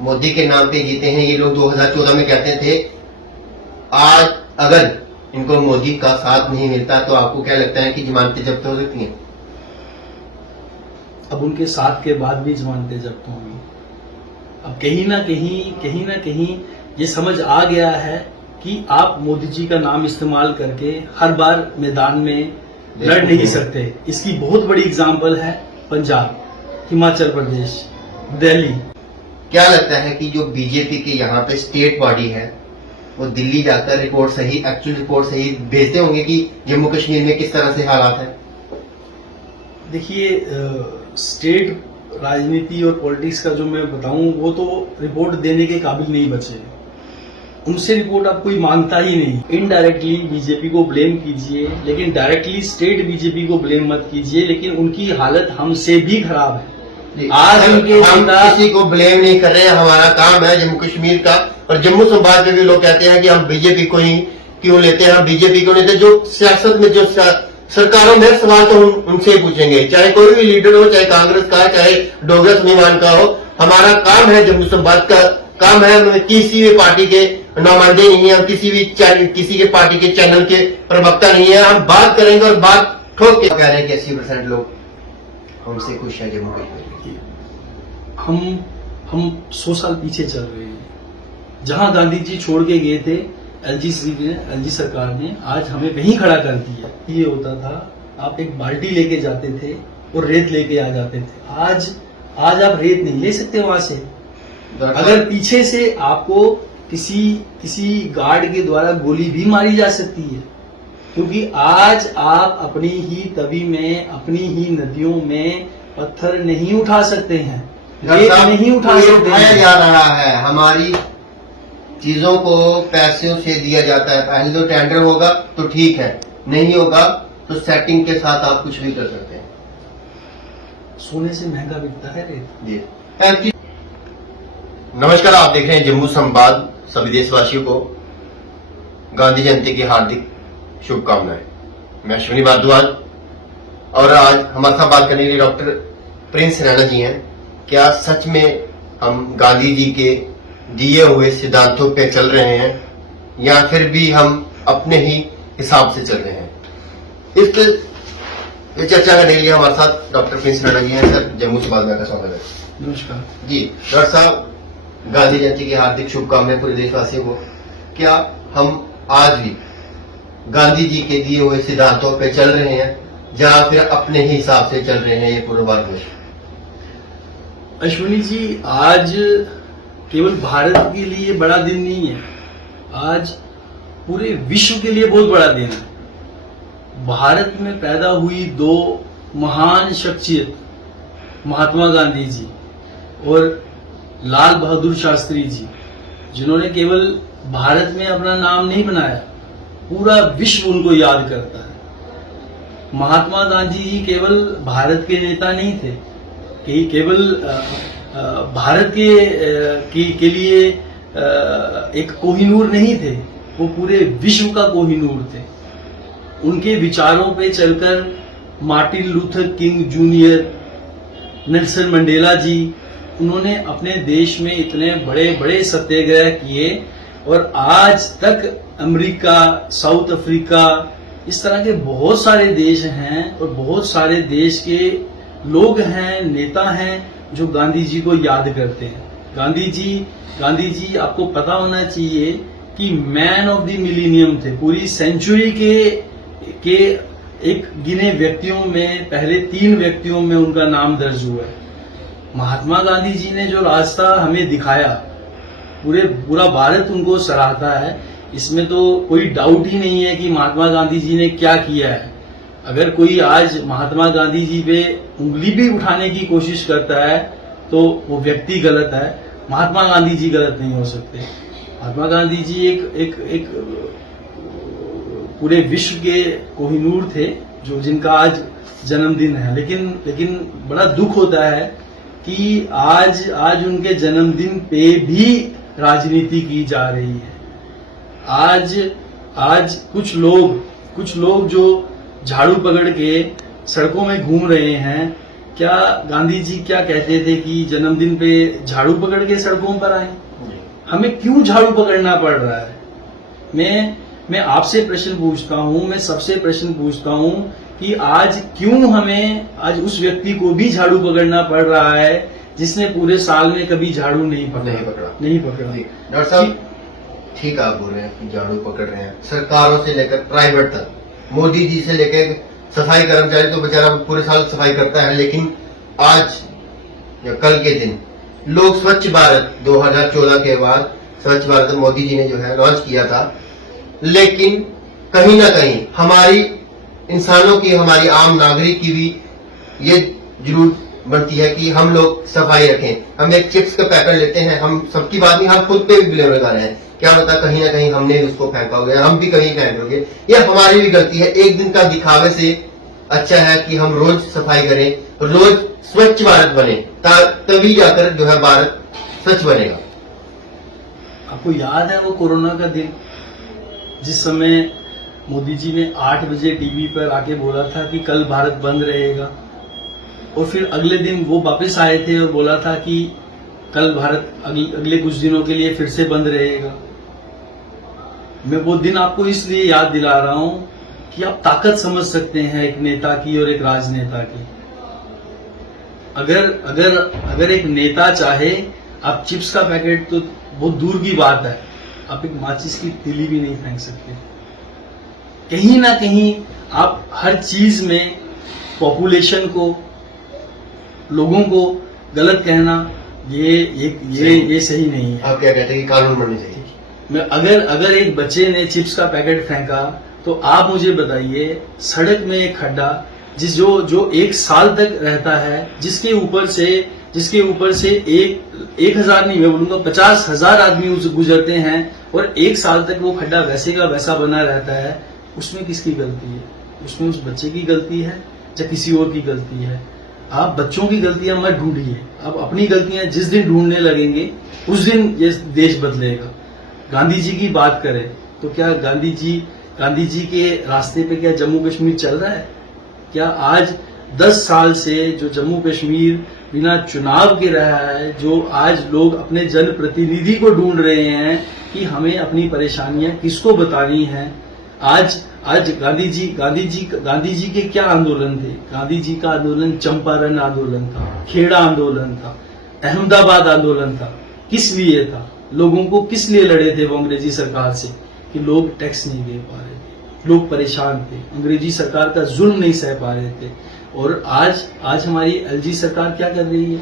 मोदी के नाम पे जीते हैं ये लोग। 2014 में कहते थे। आज अगर इनको मोदी का साथ नहीं मिलता तो आपको क्या लगता है कि जमानतें जब्त हो सकती हैं? अब उनके साथ के बाद भी जमानतें जब्त होंगी। अब कहीं ना कहीं ये समझ आ गया है कि आप मोदी जी का नाम इस्तेमाल करके हर बार मैदान में लड़ नहीं सकते। इसकी बहुत बड़ी एग्जाम्पल है पंजाब, हिमाचल प्रदेश, दिल्ली। क्या लगता है कि जो बीजेपी के यहाँ पे स्टेट बॉडी है वो दिल्ली जाकर रिपोर्ट सही, एक्चुअल रिपोर्ट सही भेजते होंगे कि जम्मू कश्मीर में किस तरह से हालात है? देखिए, स्टेट राजनीति और पॉलिटिक्स का जो मैं बताऊं वो तो रिपोर्ट देने के काबिल नहीं बचे। उनसे रिपोर्ट अब कोई मांगता ही नहीं। इनडायरेक्टली बीजेपी को ब्लेम कीजिए, लेकिन डायरेक्टली स्टेट बीजेपी को ब्लेम मत कीजिए। लेकिन उनकी हालत हमसे भी खराब है। आज उनके हम किसी को ब्लेम नहीं कर रहे हैं, हमारा काम है जम्मू कश्मीर का। और जम्मू संवाद में भी लोग कहते हैं कि हम बीजेपी को ही क्यों लेते हैं, हम बीजेपी को लेते हैं। जो सियासत में जो सरकारों में सवाल तो उनसे ही पूछेंगे, चाहे कोई भी लीडर हो, चाहे कांग्रेस का, चाहे डोगरा स्वाभिमान का हो। हमारा काम है, जम्मू संवाद का काम है। हमें किसी भी पार्टी के नुमाइंदे नहीं है, किसी के पार्टी के चैनल के प्रवक्ता नहीं है। हम बात करेंगे और बात ठोक के कह रहे हैं कि 80% लोग हमसे खुश है जम्मू कश्मीर। हम 100 साल पीछे चल रहे हैं। जहां गांधी जी छोड़ के गए थे, एलजी सरकार ने आज हमें वहीं खड़ा कर दिया। ये होता था, आप एक बाल्टी लेके जाते थे और रेत लेके आ जाते थे। आज आप रेत नहीं ले सकते वहां से। अगर पीछे से आपको किसी गार्ड के द्वारा गोली भी मारी जा सकती है, क्योंकि आज आप अपनी ही तवी में, अपनी ही नदियों में पत्थर नहीं उठा सकते हैं, रेत नहीं उठा सकते हैं। जा रहा है, हमारी चीजों को पैसों से दिया जाता है। पहले तो टेंडर होगा तो ठीक है, नहीं होगा तो सेटिंग के साथ आप कुछ भी कर सकते हैं। सोने से महंगा बिकता है रेत। जी। नमस्कार, आप देख रहे हैं जम्मू संवाद। सभी देशवासियों को गांधी जयंती की हार्दिक शुभकामनाएं। मैं अश्विनी भारद्वाज और आज हमारे साथ बात करने के लिए डॉक्टर प्रिंस रैना जी हैं। क्या सच में हम गांधी जी के दिए हुए सिद्धांतों पे चल रहे हैं या फिर भी हम अपने ही हिसाब से चल रहे हैं? इस चर्चा करने के लिए हमारे साथ डॉक्टर प्रिंस रैना जी हैं। सर, जम्मू संवाद में आपका स्वागत है। नमस्कार जी। डॉक्टर साहब, गांधी जयंती की हार्दिक शुभकामनाएं पूरे देशवासियों को। क्या हम आज भी गांधी जी के दिए हुए सिद्धांतों पे चल रहे हैं या फिर अपने ही हिसाब से चल रहे हैं? ये पूरा भारतवर्ष। अश्विनी जी, आज केवल भारत के लिए बड़ा दिन नहीं है, आज पूरे विश्व के लिए बहुत बड़ा दिन है। भारत में पैदा हुई दो महान शख्सियत, महात्मा गांधी जी और लाल बहादुर शास्त्री जी, जिन्होंने केवल भारत में अपना नाम नहीं बनाया, पूरा विश्व उनको याद करता है। महात्मा गांधी जी केवल भारत के नेता नहीं थे, कि केवल भारत के लिए एक कोहिनूर नहीं थे, वो पूरे विश्व का कोहिनूर थे। उनके विचारों पे चलकर Martin Luther King junior, Nelson Mandela ji, उन्होंने अपने देश में इतने बड़े बड़े सत्याग्रह किए और आज तक अमेरिका, साउथ अफ्रीका, इस तरह के बहुत सारे देश हैं और बहुत सारे देश के लोग हैं, नेता हैं जो गांधी जी को याद करते हैं। गांधी जी आपको पता होना चाहिए कि मैन ऑफ द मिलेनियम थे। पूरी सेंचुरी के एक गिने व्यक्तियों में, पहले 3 व्यक्तियों में उनका नाम दर्ज हुआ है। महात्मा गांधी जी ने जो रास्ता हमें दिखाया, पूरा भारत उनको सराहता है। इसमें तो कोई डाउट ही नहीं है कि महात्मा गांधी जी ने क्या किया है। अगर कोई आज महात्मा गांधी जी पे उंगली भी उठाने की कोशिश करता है तो वो व्यक्ति गलत है, महात्मा गांधी जी गलत नहीं हो सकते। महात्मा गांधी जी एक पूरे विश्व के कोहिनूर थे, जिनका आज जन्मदिन है। लेकिन बड़ा दुख होता है कि आज उनके जन्मदिन पे भी राजनीति की जा रही है। आज कुछ लोग जो झाड़ू पकड़ के सड़कों में घूम रहे हैं, क्या गांधी जी क्या कहते थे कि जन्मदिन पे झाड़ू पकड़ के सड़कों पर आए? हमें क्यों झाड़ू पकड़ना पड़ रहा है? मैं आपसे प्रश्न पूछता हूं, मैं सबसे प्रश्न पूछता हूं कि आज क्यों हमें आज उस व्यक्ति को भी झाड़ू पकड़ना पड़ रहा है जिसने पूरे साल में कभी झाड़ू नहीं पकड़ा। डॉक्टर साहब ठीक आप बोल रहे हैं कि झाड़ू पकड़ रहे हैं, सरकारों से लेकर प्राइवेट तक, मोदी जी से लेकर सफाई कर्मचारी तो बेचारा पूरे साल सफाई करता है, लेकिन आज या कल के दिन लोग स्वच्छ भारत 2014 के बाद स्वच्छ भारत मोदी जी ने जो है लॉन्च किया था, लेकिन कहीं ना कहीं हमारी इंसानों की, हमारी आम नागरिक की भी ये जरूरत बनती है कि हम लोग सफाई रखें। हम एक चिप्स का पैकेट लेते हैं, हम सबकी बात नहीं, हम खुद पे भी ब्लेम लगा रहे हैं, क्या पता कहीं ना कहीं हमने भी उसको फेंका हो गया, हम भी कहीं फेंक होंगे, ये हमारी भी गलती है। एक दिन का दिखावे से अच्छा है कि हम रोज सफाई करें, रोज स्वच्छ भारत बने, तभी जाकर जो है भारत स्वच्छ बनेगा। आपको याद है वो कोरोना का दिन जिस समय मोदी जी ने 8 बजे टीवी पर आके बोला था कि कल भारत बंद रहेगा, और फिर अगले दिन वो वापस आए थे और बोला था कि कल भारत अगले कुछ दिनों के लिए फिर से बंद रहेगा। मैं वो दिन आपको इसलिए याद दिला रहा हूं कि आप ताकत समझ सकते हैं एक नेता की और एक राजनेता की। अगर एक नेता चाहे, आप चिप्स का पैकेट तो बहुत दूर की बात है, आप एक माचिस की तीली भी नहीं फेंक सकते। कहीं ना कहीं आप हर चीज में पॉपुलेशन को, लोगों को गलत कहना ये सही नहीं है। आप क्या कहते हैं कि कानून बनने चाहिए? मैं अगर एक बच्चे ने चिप्स का पैकेट फेंका तो आप मुझे बताइए, सड़क में एक खड्डा जो 1 साल तक रहता है, जिसके ऊपर से 1,000 नहीं, मैं बोलूंगा 50,000 आदमी गुजरते हैं, और 1 साल तक वो खड्डा वैसे का वैसा बना रहता है, उसमें किसकी गलती है? उसमें उस बच्चे की गलती है या किसी और की गलती है? आप बच्चों की गलतियां मत ढूंढिए, आप अपनी गलतियां जिस दिन ढूंढने लगेंगे उस दिन ये देश बदलेगा। गांधी जी की बात करें तो क्या गांधी जी के रास्ते पे क्या जम्मू कश्मीर चल रहा है? क्या आज 10 साल से जो जम्मू कश्मीर बिना चुनाव के रहा है, जो आज लोग अपने जनप्रतिनिधि को ढूंढ रहे हैं कि हमें अपनी परेशानियां किसको बतानी है। आज गांधी जी के क्या आंदोलन थे? गांधी जी का आंदोलन चंपारण आंदोलन था, खेड़ा आंदोलन था, अहमदाबाद आंदोलन था। किस लिए था? लोगों को किस लिए लड़े थे वो अंग्रेजी सरकार से? कि लोग टैक्स नहीं दे पा रहे थे, लोग परेशान थे, अंग्रेजी सरकार का जुल्म नहीं सह पा रहे थे। और आज हमारी एलजी सरकार क्या कर रही है?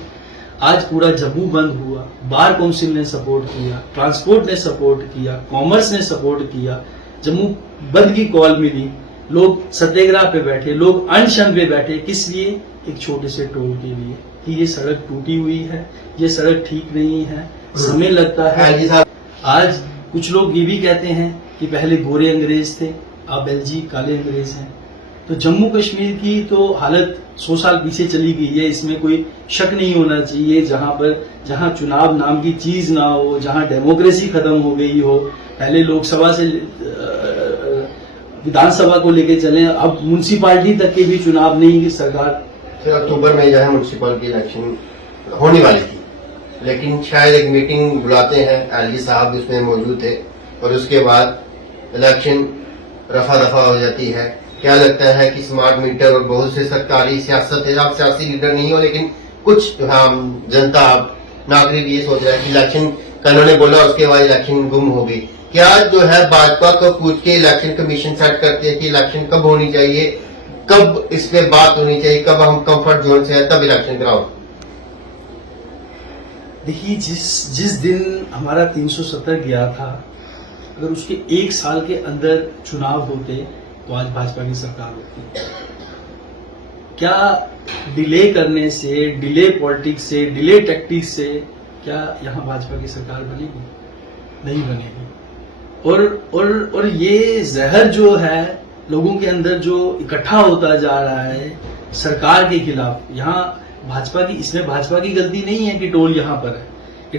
आज पूरा जम्मू बंद हुआ, बार काउंसिल ने सपोर्ट किया, ट्रांसपोर्ट ने सपोर्ट किया, कॉमर्स ने सपोर्ट किया, जम्मू बंद की कॉल मिली, लोग सत्याग्रह पे बैठे, लोग अनशन पे बैठे। किस लिए? एक छोटे से टोल के लिए कि ये सड़क टूटी हुई है, ये सड़क ठीक नहीं है, समय लगता है। आज कुछ लोग ये भी कहते हैं कि पहले गोरे अंग्रेज थे, अब एलजी काले अंग्रेज हैं। तो जम्मू कश्मीर की तो हालत 100 साल पीछे चली गई है, इसमें कोई शक नहीं होना चाहिए। जहां चुनाव नाम की चीज ना हो, जहां डेमोक्रेसी खत्म हो गई हो, पहले लोकसभा से विधानसभा को लेके चले, अब म्युनिसिपालिटी तक के भी चुनाव नहीं की सरकार। अक्टूबर में जो है म्युनिसिपल की इलेक्शन होने वाली थी, लेकिन शायद एक मीटिंग बुलाते हैं, एलजी साहब भी उसमें मौजूद थे, और उसके बाद इलेक्शन रफा दफा हो जाती है। क्या लगता है कि स्मार्ट मीटर और बहुत से सरकारी सियासत है, आप सियासी लीडर नहीं हो, लेकिन कुछ जनता, नागरिक ये सोच रहा है कि इलेक्शन का इन्होंने बोला, उसके बाद इलेक्शन गुम हो गई। क्या जो है भाजपा को पूछ के इलेक्शन कमीशन सेट करते हैं कि इलेक्शन कब होनी चाहिए, कब इस पे बात होनी चाहिए, कब हम कंफर्ट जोन से है तब इलेक्शन कराओ? देखिए, जिस दिन हमारा 370 गया था, अगर उसके 1 साल के अंदर चुनाव होते तो आज भाजपा की सरकार होती। क्या डिले करने से, डिले पॉलिटिक्स से, डिले टैक्टिक्स से क्या यहाँ भाजपा की सरकार बनेगी? नहीं बनेगी। और ये जहर जो है लोगों के अंदर जो इकट्ठा होता जा रहा है सरकार के खिलाफ, यहाँ इसमें भाजपा की गलती नहीं है कि टोल यहाँ पर है। कि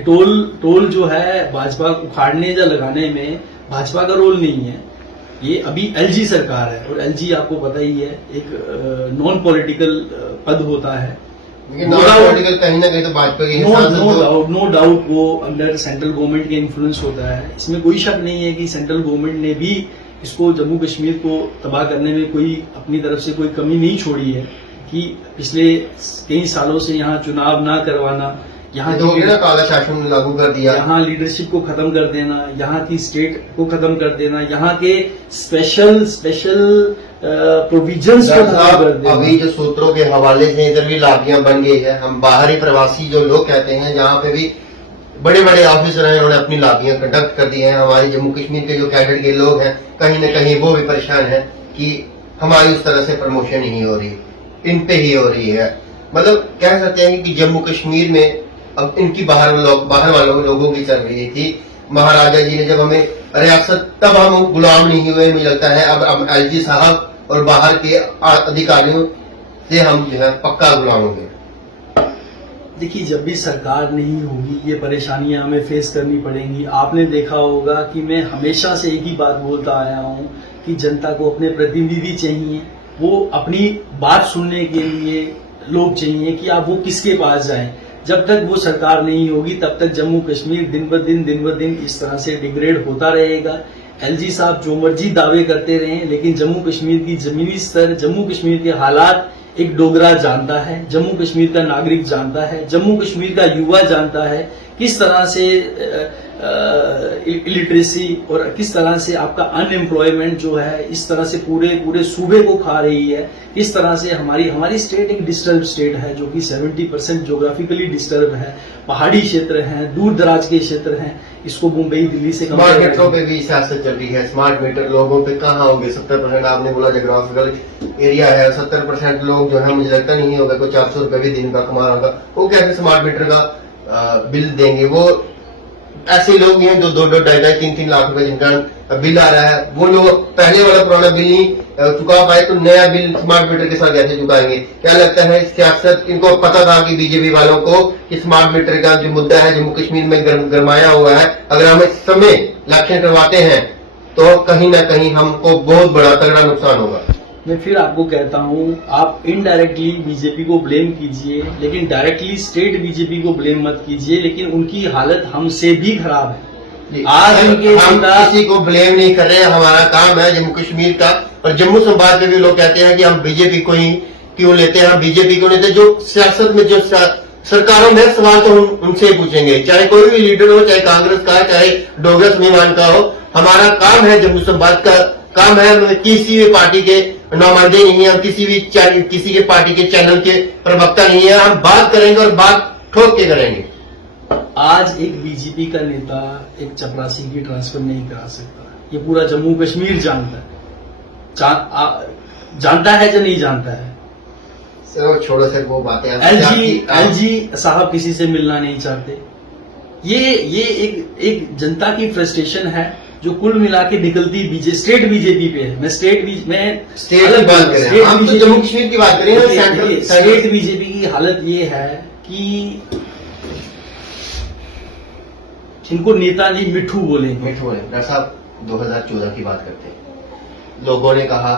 टोल जो है भाजपा उखाड़ने या लगाने में भाजपा का रोल नहीं है। ये अभी एलजी सरकार है, और एलजी आपको पता ही है एक नॉन पॉलिटिकल पद होता है। लेकिन पॉलिटिकल कहीं ना कहीं तो भाजपा की सांसद तो- नो डाउट वो अंडर सेंट्रल गवर्नमेंट के इन्फ्लुएंस होता है। इसमें कोई शक नहीं है कि सेंट्रल गवर्नमेंट ने भी इसको जम्मू कश्मीर को तबाह करने में कोई अपनी तरफ से कोई कमी नहीं छोड़ी है कि पिछले कई सालों से यहाँ चुनाव ना करवाना, यहाँ तो ना काला शासन लागू कर दिया, यहाँ लीडरशिप को खत्म कर देना, यहाँ की स्टेट को खत्म कर देना, यहाँ के स्पेशल प्रोविजंस को खत्म कर देना। अभी जो सूत्रों के हवाले से इधर भी लाभियां बन गई है। हम बाहरी प्रवासी जो लोग कहते हैं, जहाँ पे भी बड़े बड़े ऑफिसर हैं, उन्होंने अपनी लाभियां कंडक्ट कर दी हैं। हमारे जम्मू कश्मीर के जो कैडर के लोग हैं, कहीं न कहीं वो भी परेशान हैं कि हमारी उस तरह से प्रमोशन नहीं हो रही, इन पे ही हो रही है। मतलब कह सकते हैं कि जम्मू कश्मीर में अब इनकी बाहर वालों लोगों की चल रही थी। महाराजा जी ने जब हमें रियासत, तब हम गुलाम नहीं हुए, मुझे लगता है अब एलजी साहब और बाहर के अधिकारियों से हम जो है पक्का गुलाम हो गए। देखिए, जब भी सरकार नहीं होगी ये परेशानियां हमें फेस करनी पड़ेंगी। आपने देखा होगा कि मैं हमेशा से एक ही बात बोलता आया हूं कि जनता को अपने प्रतिनिधि चाहिए, वो अपनी बात सुनने के लिए लोग चाहिए कि आप वो किसके पास जाएं। जब तक वो सरकार नहीं होगी तब तक जम्मू कश्मीर दिन ब दिन इस तरह से डिग्रेड होता रहेगा। एलजी साहब जो मर्जी दावे करते रहे, लेकिन जम्मू कश्मीर की जमीनी स्तर, जम्मू कश्मीर के हालात एक डोगरा जानता है, जम्मू कश्मीर का नागरिक जानता है, जम्मू कश्मीर का युवा जानता है किस तरह से इलिटरेसी और किस तरह से आपका अनएम्प्लॉयमेंट जो है इस तरह से पूरे सूबे को खा रही है। किस तरह से हमारी स्टेट एक डिस्टर्ब स्टेट है, जो कि 70% ज्योग्राफिकली डिस्टर्ब है। पहाड़ी क्षेत्र हैं, दूर दराज के क्षेत्र हैं। इसको मुंबई दिल्ली से स्मार्ट मीटरों पे भी सियासत चल रही है। स्मार्ट मीटर लोगों पे कहाँ होंगे? 70% आपने बोला जोग्राफिकल एरिया है, 70% लोग जो है मुझे लगता नहीं होगा कोई 400 रुपए भी दिन का कमा रहा होगा। वो कैसे स्मार्ट मीटर का बिल देंगे? वो ऐसे लोग भी हैं जो 2-2, 2.5, 3-3 लाख रुपए जिनका बिल आ रहा है। वो लोग पहले वाला पुराना बिल नहीं चुका पाए तो नया बिल स्मार्ट मीटर के साथ कैसे चुकाएंगे? क्या लगता है सियासत, इनको पता था कि बीजेपी वालों को कि स्मार्ट मीटर का जो मुद्दा है जम्मू कश्मीर में गरमाया हुआ है, अगर हम इस समय इलेक्शन करवाते हैं तो कहीं ना कहीं हमको बहुत बड़ा तगड़ा नुकसान होगा। मैं फिर आपको कहता हूं, आप इनडायरेक्टली बीजेपी को ब्लेम कीजिए, लेकिन डायरेक्टली स्टेट बीजेपी को ब्लेम मत कीजिए। लेकिन उनकी हालत हमसे भी खराब है। आज उनके हम किसी को ब्लेम नहीं कर रहे, हमारा काम है जम्मू कश्मीर का। और जम्मू संवाद में भी लोग कहते हैं कि हम बीजेपी को ही क्यों लेते हैं, हम बीजेपी को लेते हैं। जो सियासत में जो सरकारों में सवाल तो उनसे ही पूछेंगे, चाहे कोई भी लीडर हो, चाहे कांग्रेस का, चाहे डोगरा स्वाभिमान का हो। हमारा काम है, जम्मू संवाद का काम है, किसी भी पार्टी के नुमाइंदे नहीं है, हम किसी के पार्टी के चैनल के प्रवक्ता नहीं है। हम बात करेंगे और बात ठोक के करेंगे। आज एक बीजेपी का नेता एक चपरासी की ट्रांसफर नहीं करा सकता, ये पूरा जम्मू कश्मीर जानता है। जानता है या नहीं जानता है? सर छोड़ो सर वो बातें। एलजी साहब किसी से मिलना नहीं चाहते। ये एक जनता की फ्रस्ट्रेशन है जो कुल मिला के निकलती स्टेट बीजेपी पे है। मैं स्टेट की बात कर रहे हैं, हम तो जम्मू कश्मीर की बात कर रहे हैं। स्टेट बीजेपी की हालत ये है कि इनको नेताजी मिठू बोलेंगे। डॉक्टर साहब 2014 की बात करते हैं, लोगों ने कहा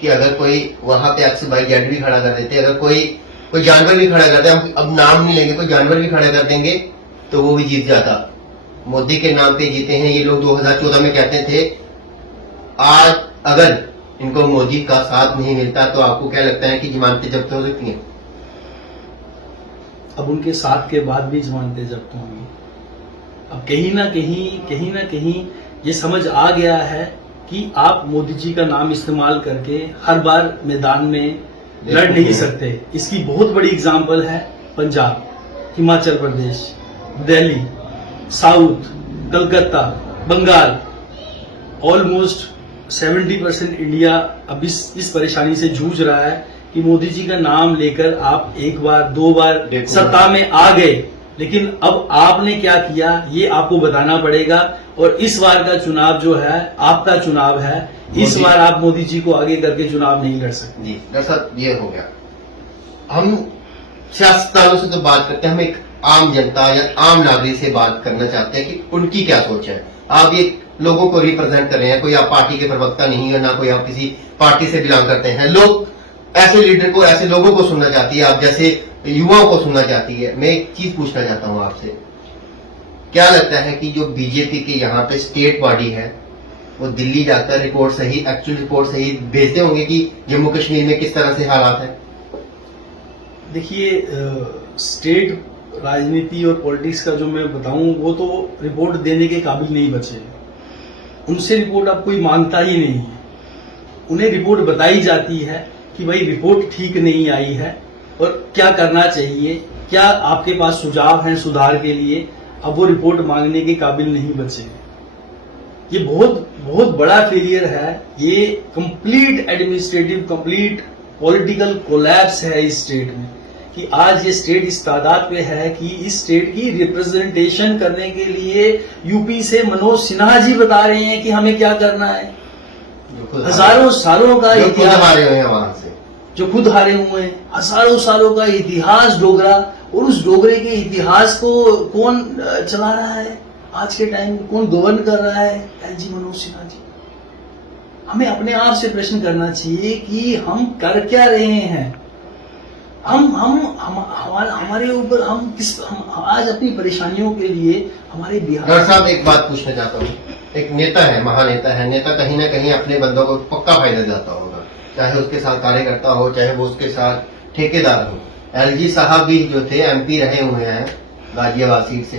कि अगर कोई वहां पे XYZ भी खड़ा कर देते, अगर कोई जानवर भी खड़ा करते, हम अब नाम नहीं लेंगे, कोई जानवर भी खड़ा कर देंगे तो वो भी जीत जाता। मोदी के नाम पे जीते हैं ये लोग। 2014 में कहते थे। आज अगर इनको मोदी का साथ नहीं मिलता तो आपको क्या लगता है कि जमानतें जब्त हो सकती हैं? अब उनके साथ के बाद भी जमानतें जब्त होंगी। अब कहीं ना कहीं ये समझ आ गया है कि आप मोदी जी का नाम इस्तेमाल करके हर बार मैदान में लड़ नहीं सकते। इसकी बहुत बड़ी एग्जाम्पल है Punjab, Himachal Pradesh, Delhi, south, Calcutta, Bengal. Almost 70% India अब इस परेशानी से जूझ रहा है कि मोदी जी का नाम लेकर आप एक बार 2 बार सत्ता में आ गए, लेकिन अब आपने क्या किया ये आपको बताना पड़ेगा। और इस बार का चुनाव जो है आपका चुनाव है। इस बार आप मोदी जी को आगे करके चुनाव नहीं लड़ सकते। जी डॉक्टर साहब, ये हो गया। हम सियासतदानों से तो बात करते हैं, हम एक आम जनता या आम नागरिक से बात करना चाहते हैं कि उनकी क्या सोच है। आप ये लोगों को रिप्रेजेंट कर रहे हैं, कोई आप पार्टी के प्रवक्ता नहीं है, ना कोई आप किसी पार्टी से बिलोंग करते हैं। लोग ऐसे लीडर को, ऐसे लोगों को सुनना चाहती है, आप जैसे युवाओं को सुनना चाहती है। मैं एक चीज पूछना चाहता हूं आपसे, क्या लगता है कि जो बीजेपी के यहाँ पे स्टेट बॉडी है वो दिल्ली जाकर रिपोर्ट सही, एक्चुअल रिपोर्ट सही भेजते होंगे कि जम्मू कश्मीर में किस तरह से हालात है? देखिए, स्टेट राजनीति और पॉलिटिक्स का जो मैं बताऊं वो तो रिपोर्ट देने के काबिल नहीं बचे। उनसे रिपोर्ट अब कोई मांगता ही नहीं है। उन्हें रिपोर्ट बताई जाती है कि भाई रिपोर्ट ठीक नहीं आई है और क्या करना चाहिए, क्या आपके पास सुझाव हैं सुधार के लिए। अब वो रिपोर्ट मांगने के काबिल नहीं बचे। ये बहुत बहुत बड़ा फेलियर है। ये complete administrative, complete political collapse है इस स्टेट में, कि आज ये स्टेट इस तादाद पे है कि इस स्टेट की रिप्रेजेंटेशन करने के लिए यूपी से मनोज सिन्हा जी बता रहे हैं कि हमें क्या करना है। हजारों सालों का इतिहास, हारे हुए हैं वहां से, जो खुद हारे हुए हैं, हजारों सालों का इतिहास डोगरा, और उस डोगरे के इतिहास को कौन चला रहा है आज के टाइम में, कौन गवर्न कर रहा है? एलजी मनोज सिन्हा जी। हमें अपने आप से प्रश्न करना चाहिए कि हम कर क्या रहे हैं। हमारे ऊपर हम आज अपनी परेशानियों के लिए हमारे बिहार। डॉक्टर साहब, एक बात पूछना चाहता हूँ। एक नेता है, महानेता है, नेता कहीं ना कहीं अपने बंदों को पक्का फायदा दिलाता होगा, चाहे उसके साथ कार्यकर्ता हो, चाहे वो उसके साथ ठेकेदार हो। एलजी साहब भी जो थे एमपी रहे हुए हैं गाजियाबाद सीट से।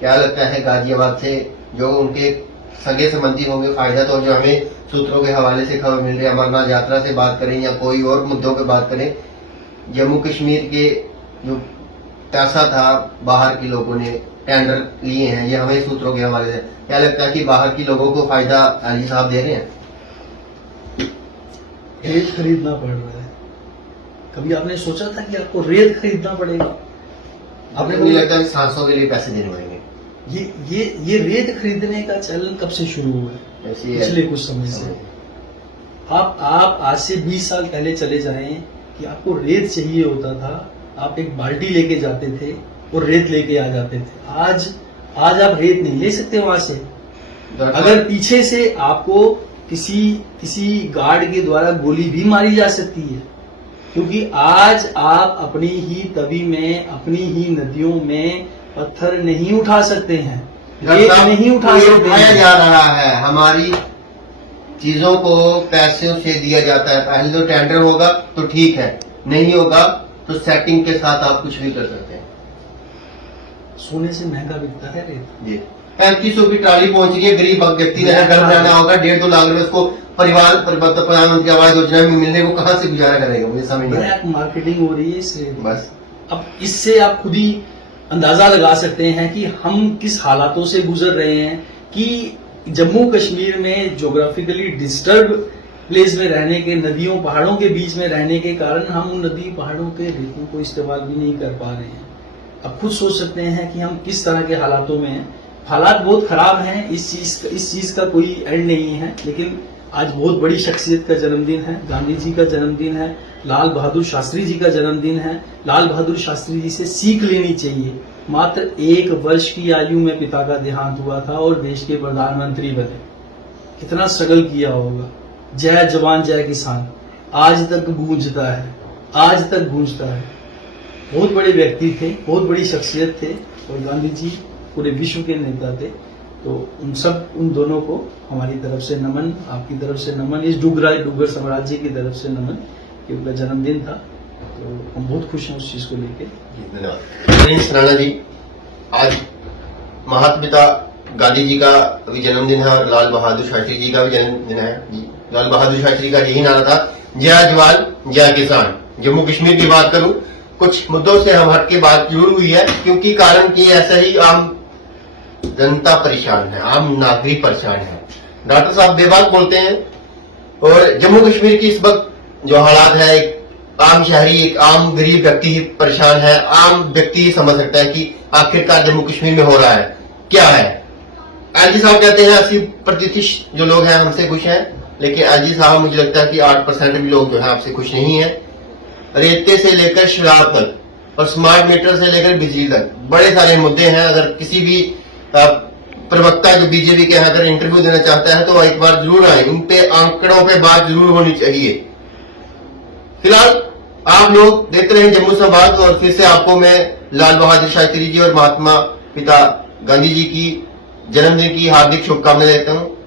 क्या लगता है गाजियाबाद से जो उनके सगे संबंधी होंगे, फायदा तो जो हमें सूत्रों के हवाले से खबर मिल रही है, अमरनाथ यात्रा से बात करें या कोई और मुद्दों पे बात करें, जम्मू कश्मीर के जो पैसा था बाहर के लोगों ने टेंडर लिए हैं, ये हमें सूत्रों के हवाले से, क्या लगता है कि बाहर के लोगों को फायदा एलजी साहब दे रहे हैं? रेत खरीदना पड़ रहा है। कभी आपने सोचा था कि आपको रेत खरीदना पड़ेगा? आपने मुझे लगता है सांसों के लिए पैसे देने पड़ेंगे। ये रेत खरीदने का चलन कब से शुरू हुआ है? पिछले कुछ समय से। आप आज से 20 साल पहले चले जाएं कि आपको रेत चाहिए होता था, आप एक बाल्टी लेके जाते थे और रेत लेके आ जाते थे। आज आप रेत नहीं ले सकते वहां से। अगर पीछे से आपको किसी गार्ड के द्वारा गोली भी मारी जा सकती है, क्योंकि आज आप अपनी ही तवी में, अपनी ही नदियों में पत्थर नहीं उठा सकते हैं, रेत नहीं उठा सकते। उठाया जा रहा है, हमारी चीजों को पैसों से दिया जाता है। पहले तो टेंडर होगा तो ठीक है, नहीं होगा तो सेटिंग के साथ आप कुछ भी कर सकते हैं। सोने से महंगा बिकता है रेत। जी, 3500 की ट्राली पहुंच गई है। गरीब व्यक्ति ने घर बनाना होगा, 1.5-2 लाख रुपए उसको प्रधानमंत्री आवास योजना में मिलने को कहाँ से गुजारा करेगा? मुझे समझ नहीं आया। मार्केटिंग हो रही है इस रेत। बस अब इससे आप खुद ही अंदाजा लगा सकते हैं कि हम किस हालातों से गुजर रहे हैं, कि जम्मू कश्मीर में ज्योग्राफिकली डिस्टर्ब प्लेस में रहने के, नदियों पहाड़ों के बीच में रहने के कारण हम उन नदी पहाड़ों के रेतों को इस्तेमाल भी नहीं कर पा रहे हैं। अब खुद सोच सकते हैं कि हम किस तरह के हालातों में हैं। हालात बहुत खराब हैं, इस चीज का कोई एंड नहीं है। लेकिन आज बहुत बड़ी शख्सियत का जन्मदिन है, गांधी जी का जन्मदिन है, लाल बहादुर शास्त्री जी का जन्मदिन है। लाल बहादुर शास्त्री जी से सीख लेनी चाहिए। मात्र 1 वर्ष की आयु में पिता का देहांत हुआ था और देश के प्रधानमंत्री बने। कितना स्ट्रगल किया होगा। जय जवान जय किसान आज तक गूंजता है, आज तक गूंजता है। बहुत बड़े व्यक्ति थे, बहुत बड़ी शख्सियत थे, और गांधी जी पूरे विश्व के नेता थे। तो उन दोनों को हमारी तरफ से नमन, आपकी तरफ से नमन, इस डुगर साम्राज्य की तरफ से नमन, कि उनका जन्मदिन था। तो हम बहुत खुश हैं उस चीज को लेकर। धन्यवाद। सराना जी, आज महात्मा पिता गांधी जी का भी जन्मदिन है और लाल बहादुर शास्त्री जी का भी जन्मदिन है। लाल बहादुर शास्त्री का यही नारा था, जय जवान जय किसान। जम्मू कश्मीर की बात करूं, कुछ मुद्दों से हम हट के बात जरूर हुई है, क्योंकि कारण कि ऐसा ही आम जनता परेशान है, आम नागरिक परेशान है। डॉक्टर साहब बेबाक बोलते हैं, और जम्मू कश्मीर की इस वक्त जो हालात है, एक आम शहरी, एक आम गरीब व्यक्ति ही परेशान है। आम व्यक्ति ही समझ सकता है कि आखिरकार जम्मू कश्मीर में हो रहा है क्या है। एलजी साहब कहते हैं 80% जो लोग हैं हमसे खुश हैं, लेकिन एलजी साहब मुझे लगता है कि 8% भी लोग जो है आपसे खुश नहीं है। रेते से लेकर शराब तक और स्मार्ट मीटर से लेकर बिजली तक बड़े सारे मुद्दे हैं। अगर किसी भी प्रवक्ता जो बीजेपी के अगर इंटरव्यू देना चाहता है तो एक बार जरूर आए, उन पे आंकड़ों पे बात जरूर होनी चाहिए। फिलहाल आप लोग देखते रहे जम्मू संवाद, और फिर से आपको मैं लाल बहादुर शास्त्री जी और महात्मा पिता गांधी जी की जन्मदिन की हार्दिक शुभकामनाएं देता हूं।